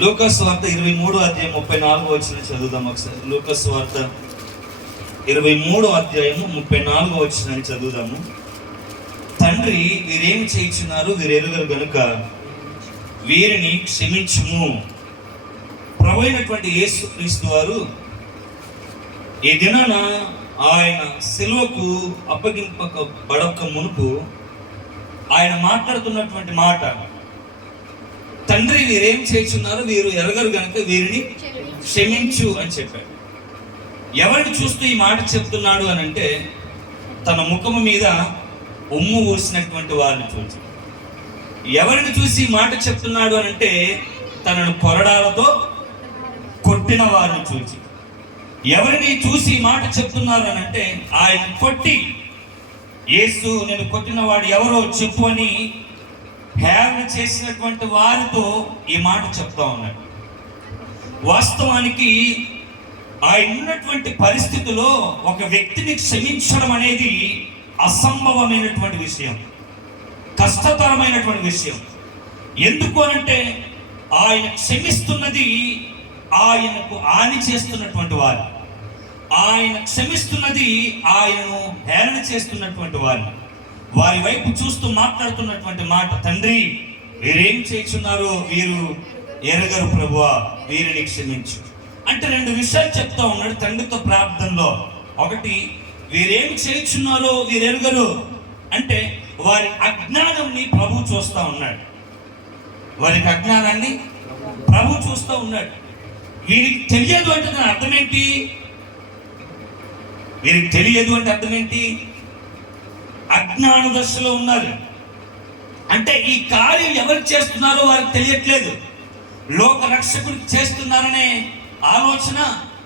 లూకాసు వార్త 23వ అధ్యాయం 34వ వచనం చదువుదాం ఒకసారి. లూకాసు వార్త 23వ అధ్యాయము 34వ వచనాన్ని చదువుదాము. తండ్రి, వీరేమి చేయుచున్నారు, వీరెరుగరు గనుక వీరిని క్షమించుము. ప్రభువైనటువంటి యేసుక్రీస్తు వారు ఈ దినాన ఆయన సిలువకు అప్పగింపబడక మునుపు ఆయన మాట్లాడుతున్నటువంటి మాట, తండ్రి వీరేం చేస్తున్నారు, వీరు ఎరగరు గనుక వీరిని క్షమించు అని చెప్పాడు. ఎవరిని చూస్తూ ఈ మాట చెప్తున్నాడు అని అంటే, తన ముఖము మీద ఉమ్ము ఊసినటువంటి వారిని చూసి. ఎవరిని చూసి ఈ మాట చెప్తున్నాడు అని అంటే, తనను కొరడాలతో కొట్టిన వారిని చూసి. ఎవరిని చూసి ఈ మాట చెప్తున్నారు అని అంటే, ఆయన కొట్టి, యేసు నేను కొట్టిన వాడు ఎవరో చెప్పు అని హేళన చేసినటువంటి వారితో ఈ మాట చెప్తా ఉన్నాడు. వాస్తవానికి ఆయన ఉన్నటువంటి పరిస్థితిలో ఒక వ్యక్తిని క్షమించడం అనేది అసంభవమైనటువంటి విషయం, కష్టతరమైనటువంటి విషయం. ఎందుకు అనంటే, ఆయన క్షమిస్తున్నది ఆయనకు హాని చేస్తున్నటువంటి వారు, ఆయన క్షమిస్తున్నది ఆయనను హేళన చేస్తున్నటువంటి వారు. వారి వైపు చూస్తూ మాట్లాడుతున్నటువంటి మాట, తండ్రి వీరేం చేస్తున్నారు, వీరు ఎరగరు ప్రభువా, వీరిని క్షమించు అంటే రెండు విషయాలు చెప్తా ఉన్నాడు తండ్రితో ప్రార్థనలో. ఒకటి, వీరేం చేస్తున్నారో వీరు ఎరగరు అంటే వారి అజ్ఞానంని ప్రభు చూస్తూ ఉన్నాడు. వారికి అజ్ఞానాన్ని ప్రభు చూస్తూ ఉన్నాడు. వీరికి తెలియదు అంటే దాని అర్థం ఏంటి? వీరికి తెలియదు అంటే అర్థం ఏంటి? అజ్ఞాన దశలో ఉన్నారు అంటే ఈ కార్యం ఎవరు చేస్తున్నారో వారికి తెలియట్లేదు. లోక రక్షకుడికి చేస్తున్నారనే ఆలోచన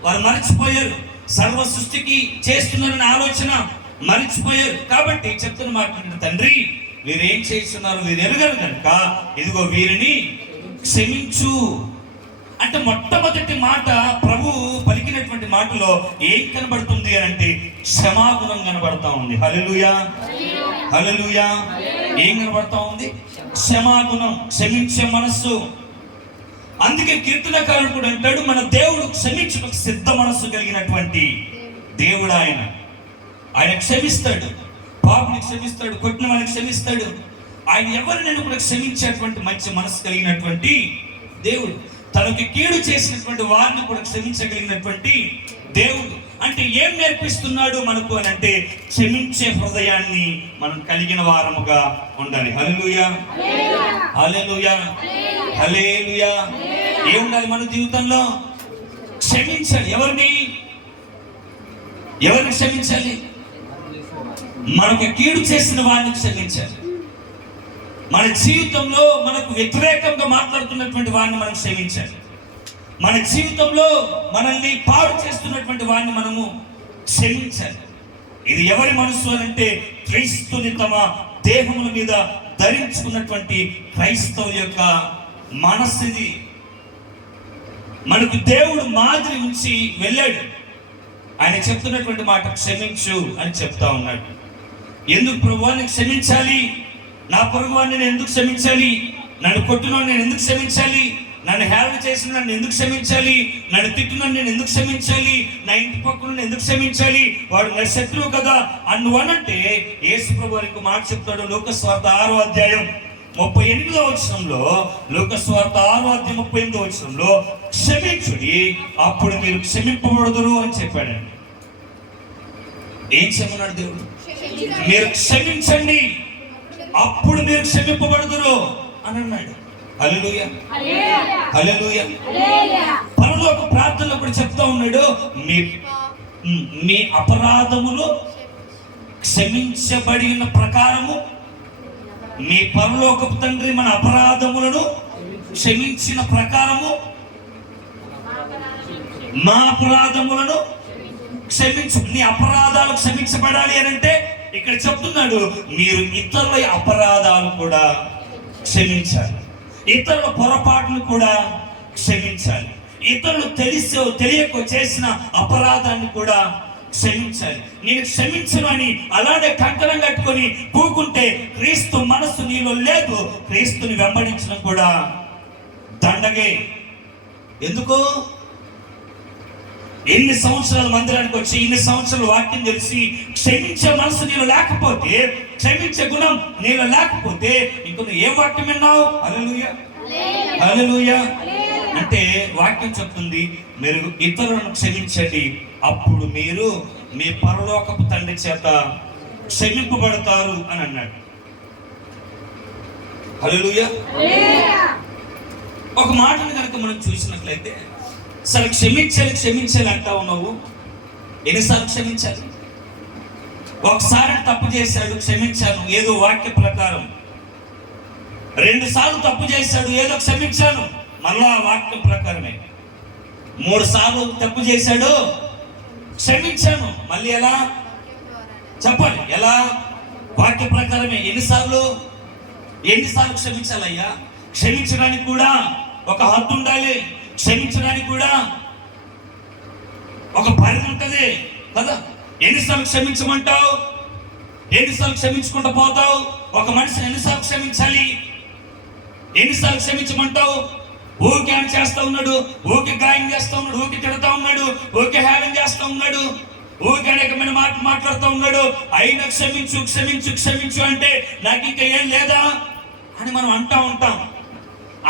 వారు మర్చిపోయారు. సర్వ సృష్టికి చేస్తున్నారనే ఆలోచన మర్చిపోయారు. కాబట్టి చెప్తున్న మాట, తండ్రి వీరేం చేస్తున్నారు, వీరు ఎరగరు కనుక ఇదిగో వీరిని క్షమించు అంటే మొట్టమొదటి మాట ప్రభు పలికినటువంటి మాటలో ఏం కనబడుతుంది అని అంటే, క్షమాగుణం కనబడతా ఉంది. హల్లెలూయా, హల్లెలూయా. ఏం కనబడతా ఉంది? క్షమాగుణం, క్షమించే మనస్సు. అందుకే కీర్తనకారుడు కూడా అంటాడు, మన దేవుడు క్షమించుటకు సిద్ధ మనస్సు కలిగినటువంటి దేవుడు ఆయన. ఆయన క్షమిస్తాడు, పాపుని క్షమిస్తాడు, కొట్టిన వారిని క్షమిస్తాడు. ఆయన ఎవరినైనా కూడా క్షమించేటువంటి మంచి మనస్సు కలిగినటువంటి దేవుడు. తనకి కీడు చేసినటువంటి వారిని కూడా క్షమించగలిగినటువంటి దేవుడు. అంటే ఏం నేర్పిస్తున్నాడు మనకు అని అంటే, క్షమించే హృదయాన్ని మనం కలిగిన వారముగా ఉండాలి. హల్లెలూయా, హల్లెలూయా, హల్లెలూయా. ఏముండాలి మన జీవితంలో? క్షమించాలి. ఎవరిని క్షమించాలి? మనకు కీడు చేసిన వారిని క్షమించాలి. మన జీవితంలో మనకు వ్యతిరేకంగా మాట్లాడుతున్నటువంటి వారిని మనం క్షమించాలి. మన జీవితంలో మనల్ని పాడు చేస్తున్నటువంటి వారిని మనము క్షమించాలి. ఇది ఎవరి మనసు అంటే, క్రైస్తుని తమ దేహముల మీద ధరించుకున్నటువంటి క్రైస్తవుల యొక్క మనస్సు ఇది. మనకు దేవుడు మాదిరి ఉంచి వెళ్ళాడు. ఆయన చెప్తున్నటువంటి మాట క్షమించు అని చెప్తా ఉన్నాడు. ఎందుకు ప్రభువాన్ని క్షమించాలి? నా పొరుగువాన్ని నేను ఎందుకు క్షమించాలి? నన్ను కొట్టిన నేను ఎందుకు క్షమించాలి? నన్ను హేళన చేసిన నన్ను ఎందుకు క్షమించాలి? నన్ను తిట్టిన నేను ఎందుకు క్షమించాలి? నా ఇంటి పక్కన ఎందుకు క్షమించాలి? వాడు నా శత్రువు కదా అన్నంటే, యేసు ప్రభు వారికి మాట చెప్తాడు. లూకాసు వార్త 6వ అధ్యాయం 38వ వచనంలో, లూకాసు వార్త 6వ అధ్యాయం 38వ వచనంలో, క్షమించుడి అప్పుడు మీరు క్షమింపబడుదురు అని చెప్పాడండి. ఏం చెప్పన్నాడు దేవుడు? మీరు క్షమించండి అప్పుడు మీరు క్షమింపబడుదురు అని అన్నాడు. హల్లెలూయా, హల్లెలూయా. పరలోక ప్రార్థనలో కూడా చెప్తా ఉన్నాడు, మీ అపరాధములు క్షమించబడిన ప్రకారము మీ పరలోకపు తండ్రి మన అపరాధములను క్షమించిన ప్రకారము మా అపరాధములను క్షమించు. నీ అపరాధాలు క్షమించబడాలి అని అంటే ఇక్కడ చెప్తున్నాడు, మీరు ఇతరుల అపరాధాలు కూడా క్షమించాలి, ఇతరుల పొరపాట్లు కూడా క్షమించాలి, ఇతరులు తెలిసో తెలియకో చేసిన అపరాధాన్ని కూడా క్షమించాలి. నేను క్షమించను అని అలానే కంకణం కట్టుకొని కూకుంటే క్రీస్తు మనసు నీలో లేదు. క్రీస్తుని వెంబడించడం కూడా దండగే. ఎందుకు? ఎన్ని సంవత్సరాలు మందిరానికి వచ్చి ఇన్ని సంవత్సరాలు వాక్యం తెలిసి క్షమించే మనసు నీలో లేకపోతే, క్షమించే గుణం నీలో లేకపోతే ఇంక నువ్వు ఏ వాక్యం విన్నావు? హల్లెలూయా, హల్లెలూయా. అంటే వాక్యం చెప్తుంది, మీరు ఇతరులను క్షమించండి, అప్పుడు మీరు మీ పరలోకపు తండ్రి చేత క్షమింపబడతారు అని అన్నాడు. హల్లెలూయా. ఒక మాటను కనుక మనం చూసినట్లయితే, సరే క్షమించాలి క్షమించాలి అంటా ఉన్నావు, ఎన్నిసార్లు క్షమించాలి? ఒకసారి తప్పు చేశాడు, క్షమించాను, ఏదో వాక్య ప్రకారం. 2 సార్లు తప్పు చేశాడు, ఏదో క్షమించాను, మళ్ళా వాక్యం ప్రకారమే. 3 సార్లు తప్పు చేశాడు, క్షమించాను, మళ్ళీ ఎలా చెప్పాలి? ఎలా? వాక్య ప్రకారమే. ఎన్నిసార్లు క్షమించాలయ్యా? క్షమించడానికి కూడా ఒక హద్దు ఉండాలి, క్షమించడానికి కూడా ఒక పరిధి ఉంటుంది కదా. ఎన్నిసార్లు క్షమించమంటావు? ఎన్నిసార్లు క్షమించుకుంటూ పోతావు? ఒక మనిషిని ఎన్నిసార్లు క్షమించాలి? ఎన్నిసార్లు క్షమించమంటావు? ఊరికే అని చేస్తా ఉన్నాడు, ఊరికే గాయం చేస్తా ఉన్నాడు, ఊరికే తిడతా ఉన్నాడు, ఊరికే హేళన చేస్తా ఉన్నాడు, ఊరికే అనేకమైన మాటలు మాట్లాడుతూ ఉన్నాడు, అయినా క్షమించు క్షమించు క్షమించు అంటే నాకు ఇంకా ఏం లేదా అని మనం అంటా ఉంటాం.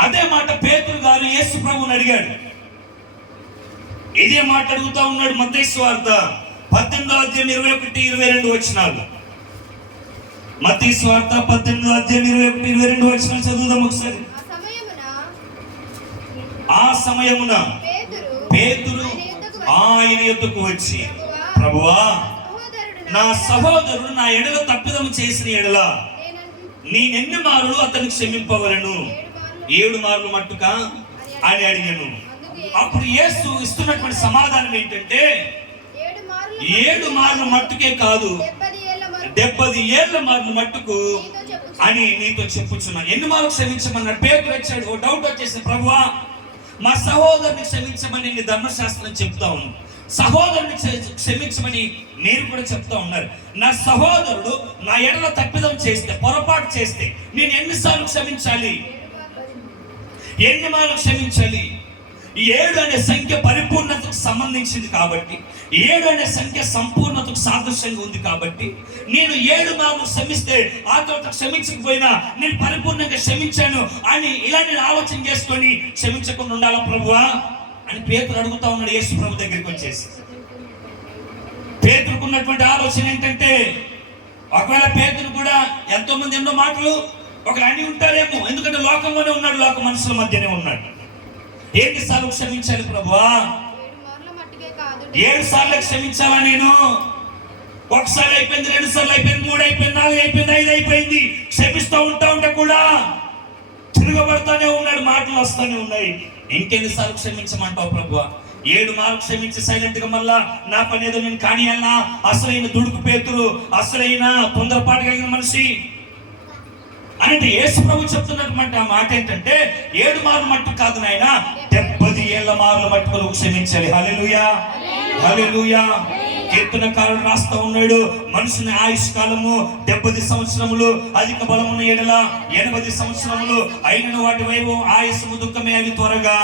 అదే మాట పేతురు గారు యేసు ప్రభువుని అడిగాడు. ఇదే మాట అడుగుతా ఉన్నాడు. మత్తయి సువార్త 18వ అధ్యాయం 21-22 వచనాలు. మత్తయి సువార్త 18వ అధ్యాయం 21-22 వచనాలు చదువుదాం ఒకసారి. ఆ సమయమున పేతురు ఆయన యొద్దకు వచ్చి, ప్రభువా, నా సహోదరుడు నా ఎడల తప్పిదము చేసిన ఎడల నేనెన్ని మార్లు అతనికి క్షమింపవలను? 7 మార్లు మట్టుకా అని అడిగాను. అప్పుడు యేసు ఇస్తున్నటువంటి సమాధానం ఏంటంటే, 7 మార్లు మట్టుకే కాదు, 70 ఏళ్ల మార్లు మట్టుకు అని నీతో చెప్పుచున్నా. ఎన్ని మార్లు క్షమించమన్నాడు? పేతురు వచ్చాడు, ఓ డౌట్ వచ్చేసింది, ప్రభువా మా సహోదరుని క్షమించమని నీ ధర్మశాస్త్రం చెప్తా ఉంది, సహోదరుని క్షమించమని మీరు కూడా చెప్తా ఉన్నారు. నా సహోదరుడు నా ఎడల తప్పిదం చేస్తే, పొరపాటు చేస్తే నేను ఎన్నిసార్లు క్షమించాలి? ఎన్ని మార్లు క్షమించాలి? 7 అనే సంఖ్య పరిపూర్ణతకు సంబంధించింది కాబట్టి, 7 అనే సంఖ్య సంపూర్ణతకు సాదృశ్యంగా ఉంది కాబట్టి, నేను 7 మార్లు క్షమిస్తే ఆ తర్వాత క్షమించకపోయినా నేను పరిపూర్ణంగా క్షమించాను అని ఇలా నేను ఆలోచన చేసుకొని క్షమించకుండా ఉండాలా ప్రభువా అని పేతురు అడుగుతా ఉన్నాడు యేసు ప్రభు దగ్గరికి వచ్చేసి. పేతురుకు ఉన్నటువంటి ఆలోచన ఏంటంటే, ఒకవేళ పేతురు కూడా ఎంతో మంది ఎన్నో మాటలు ఒకరు అని ఉంటారేమో, ఎందుకంటే లోకంలోనే ఉన్నాడు, లోక మనుషుల మధ్యనే ఉన్నాడు. 7 సార్లు క్షమించాలి ప్రభువా? 7 సార్లు క్షమించాలా నేను? ఒకసారి అయిపోయింది, 2 సార్లు అయిపోయింది, 3 అయిపోయింది, 4 అయిపోయింది, 5 అయిపోయింది, క్షమిస్తూ ఉంటే కూడా తిరగబడతానే ఉన్నాడు, మాటలు వస్తానే ఉన్నాయి. ఇంకెన్నిసార్లు క్షమించమంటావు ప్రభువా? 7 మార్లు క్షమించి సైలెంట్ గా మళ్ళా నా పని ఏదో నేను కానీ అన్నా, అసలైన దుడుకు పేతురు, అసలైన తొందరపాటు కలిగిన మనిషి అంటే యేసు ప్రభు చెప్తున్నటువంటి ఆ మాట ఏంటంటే, 7 మార్లు మట్టు కాదు నాయన, 70 ఏళ్ల మార్లు మట్టుకు నువ్వు క్షమించాలి. హల్లెలూయా, హల్లెలూయా. కీర్తనకారుడు రాస్తా ఉన్నాడు, మనుషుని ఆయుష్ కాలము 70 సంవత్సరములు, అధిక బలమున్న ఎడల 80 సంవత్సరములు, అయిన వాటి వైపు ఆయుస్సు దుఃఖమే, అవి త్వరగా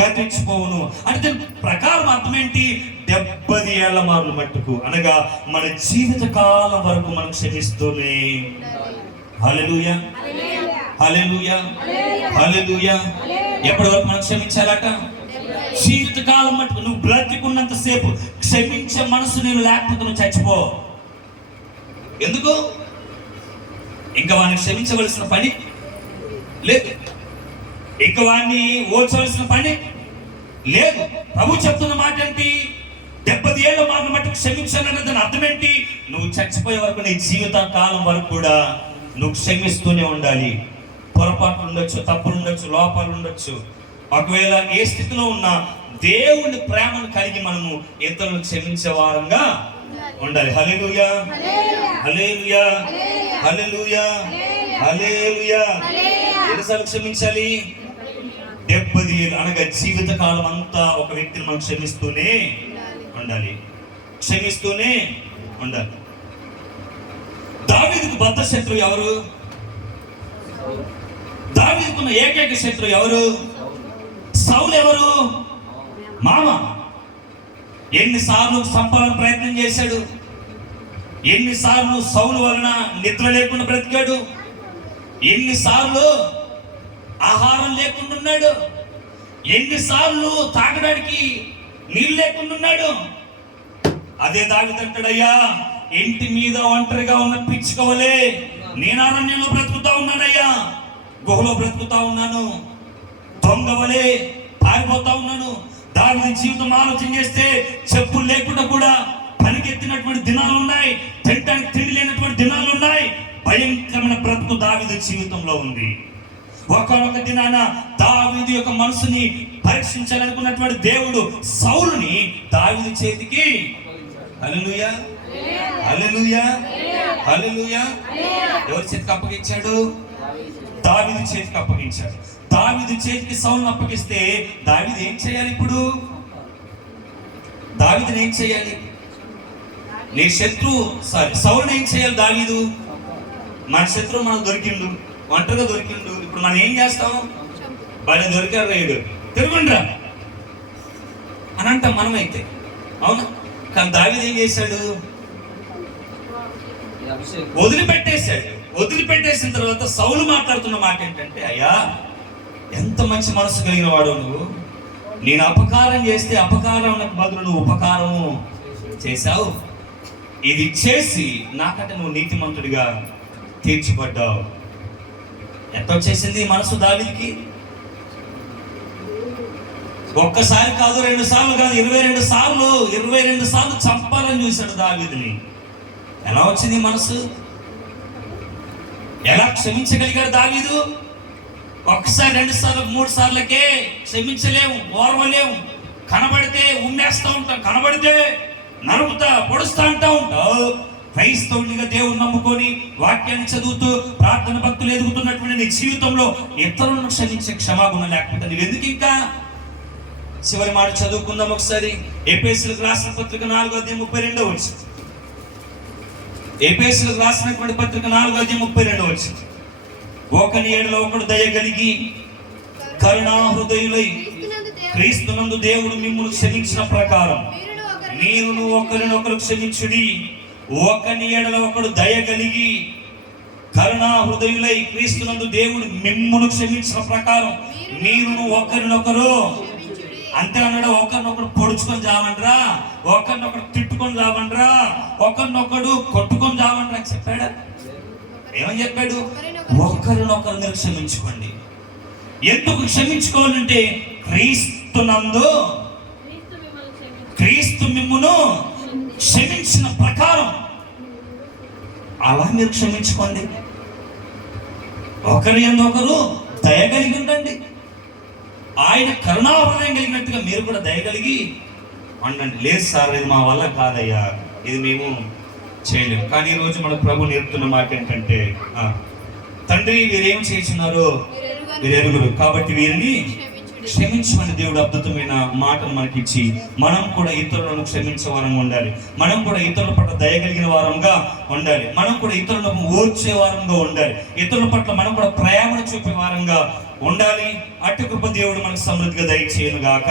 గతించిపోవును. అంటే ప్రకారం అర్థం ఏంటి? 70 ఏళ్ల మార్లు మట్టుకు, అనగా మన జీవిత కాలం వరకు మనం క్షమిస్తూనే. హల్లెలూయా, హల్లెలూయా, హల్లెలూయా. ఎప్పటి వరకు మనం క్షమించాలట? జీవితకాలం మటుకు. నువ్వు బ్రతికున్నంత సేపు క్షమించే మనసు నేను లేకపోతే నువ్వు చచ్చిపో. ఎందుకు? ఇంకా వాడిని క్షమించవలసిన పని లేదు, ఇంకా వాడిని ఓర్చవలసిన పని లేదు. ప్రభు చెప్తున్న మాట ఏంటి? 70 ఏళ్ల మార్లు మటుకు క్షమించాలన్న దాని అర్థం ఏంటి? నువ్వు చచ్చిపోయే వరకు, నీ జీవిత కాలం వరకు కూడా నువ్వు క్షమిస్తూనే ఉండాలి. పొరపాట్లు ఉండొచ్చు, తప్పులు ఉండొచ్చు, లోపాలు ఉండొచ్చు. ఒకవేళ ఏ స్థితిలో ఉన్నా దేవుని ప్రేమను కలిగి మనము ఇతరులను క్షమించే వారంగా ఉండాలి. హల్లెలూయా, హల్లెలూయా, హల్లెలూయా, హల్లెలూయా. ఎన్నిసార్లు క్షమించాలి? 70 ఏళ్ళు, అనగా జీవిత కాలం అంతా ఒక వ్యక్తిని మనం క్షమిస్తూనే ఉండాలి, క్షమిస్తూనే ఉండాలి. దావీదుకు బద్ధ శత్రువు ఎవరు? దావీదుకున్న ఏకైక శత్రువు ఎవరు? సౌలు ఎవరు? మామ. ఎన్నిసార్లు చంపాలని ప్రయత్నం చేశాడు, ఎన్నిసార్లు సౌలు వలన నిద్ర లేకుండా బ్రతికాడు, ఎన్నిసార్లు ఆహారం లేకుండా ఉన్నాడు, ఎన్నిసార్లు తాగడానికి నీళ్ళు లేకుండా ఉన్నాడు. అదే దావీదు అంటాడయ్యా, ఇంటి మీద ఒంటరిగా ఉన్న పిచ్చుకవలే నేను అరణ్యంలో బ్రతుకుతా ఉన్నానయ్యా, గుహలో బ్రతుకుతా ఉన్నాను, దొంగవలే పారిపోతా ఉన్నాను. దావీదు జీవితం ఆలోచన చేస్తే చెప్పులు లేకుండా కూడా పనికెత్తినటువంటి దినాలు ఉన్నాయి, తినడానికి తిండి లేనటువంటి దినాలు ఉన్నాయి. భయంకరమైన బ్రతుకు దావీదు జీవితంలో ఉంది. ఒకనొక దినాన దావీదు యొక్క మనసుని పరీక్షించాలనుకున్నటువంటి దేవుడు సౌలుని దావీదు చేతికి హల్లెలూయా హల్లెలూయా హల్లెలూయా ఎవరి చేతికి అప్పగించాడు? దావీదు చేతికి అప్పగించాడు. దావీదు చేతికి సౌలుని అప్పగిస్తే దావీదు ఏం చేయాలి? ఇప్పుడు దావీదుని ఏం చేయాలి? నీ శత్రువు సౌలుని ఏం చేయాలి? దావీదు మన శత్రువు మనకు దొరికిండు, ఒంటరిగా దొరికిండు. ఇప్పుడు మనం ఏం చేస్తాం? బాగా దొరికారు రేడు తిరుగుండ్రా అని అంటాం మనమైతే, అవునా? కానీ దావీదు ఏం చేశాడు? వదిలిపెట్టేశాడు. వదిలిపెట్టేసిన తర్వాత సౌలు మాట్లాడుతున్న మాట ఏంటంటే, అయ్యా ఎంత మంచి మనసు కలిగిన వాడు నువ్వు, నేను అపకారం చేస్తే అపకారం బదులు నువ్వు ఉపకారము చేశావు, ఇది చేసి నాకంటే నువ్వు నీతిమంతుడిగా తీర్చిపడ్డావు. ఎంత వచ్చేసింది మనసు దావీదుకి? ఒక్కసారి కాదు, 2 సార్లు కాదు, 22 సార్లు చంపాలని చూశాడు దావీదుని. ఎలా వచ్చింది మనసు? ఎలా క్షమించగలిగాడు దావీదు? ఒక్కసారి 2 సార్లు 3 సార్లకే క్షమించలేము, ఓర్వలేము. కనబడితే ఉమ్మేస్తా ఉంటాం, కనబడితే నరుకుతా పొడుస్తా అంటా ఉంటావు. క్రైస్తవునిగా దేవుని నమ్ముకొని వాక్యాన్ని చదువుతూ ప్రార్థన భక్తులు ఎదుగుతున్నటువంటి నీ జీవితంలో ఇతరులను క్షమించే క్షమాగుణం లేకపోతే నువ్వెందుకు ఇంకా? చివరి మాట చదువుకుందాం ఒకసారి. ఎఫెసీయులకు రాసిన పత్రిక 4:32. ఎఫెసీయులకు రాసినటువంటి పత్రిక 4:32. ఒకని ఎడల ఒకడు దయ కలిగి కరుణా హృదయులై క్రీస్తునందు దేవుడు మిమ్మును క్షమించిన ప్రకారం మీరును ఒకరినొకరు క్షమించుడి. ఒకని ఎడల ఒకడు దయ కలిగి కరుణా హృదయులై క్రీస్తునందు దేవుడు మిమ్మును క్షమించిన ప్రకారం మీరును ఒకరినొకరు. అంతే అన్నాడు. ఒకరినొకడు పొడుచుకొని చావండ్రా, ఒకరినొకడు తిట్టుకొని చావండ్రా, ఒకరినొకడు కొట్టుకొని చావండ్రా అని చెప్పాడా? ఏమని చెప్పాడు? ఒకరినొకరు మీరు క్షమించుకోండి. ఎందుకు క్షమించుకోవాలంటే క్రీస్తు మిమ్మును క్షమించిన ప్రకారం అలా మీరు క్షమించుకోండి. ఒకరి యందు ఒకరు దయ కలిగి ఉండండి. ఆయన కరుణాహృదయం కలిగినట్టుగా మీరు కూడా దయ కలిగి ఉండండి. లేదు సార్, ఇది మా వల్ల కాదయ్యా, ఇది మేము చేయలేము. కానీ ఈరోజు మన ప్రభు నేర్పుతున్న మాట ఏంటంటే, తండ్రి వీరేం చేస్తున్నారు మీరు ఎరుగురు, కాబట్టి వీరిని క్షమించమని దేవుడు అద్భుతమైన మాటను మనకిచ్చి మనం కూడా ఇతరులను క్షమించే వారంగా ఉండాలి. మనం కూడా ఇతరుల పట్ల దయగలిగిన వారంగా ఉండాలి. మనం కూడా ఇతరులను ఓర్చే వారంగా ఉండాలి. ఇతరుల పట్ల మనం కూడా ప్రేమను చూపే వారంగా ఉండాలి. అటు కృప దేవుడు మనకు సమృద్ధిగా దయచేయును గాక.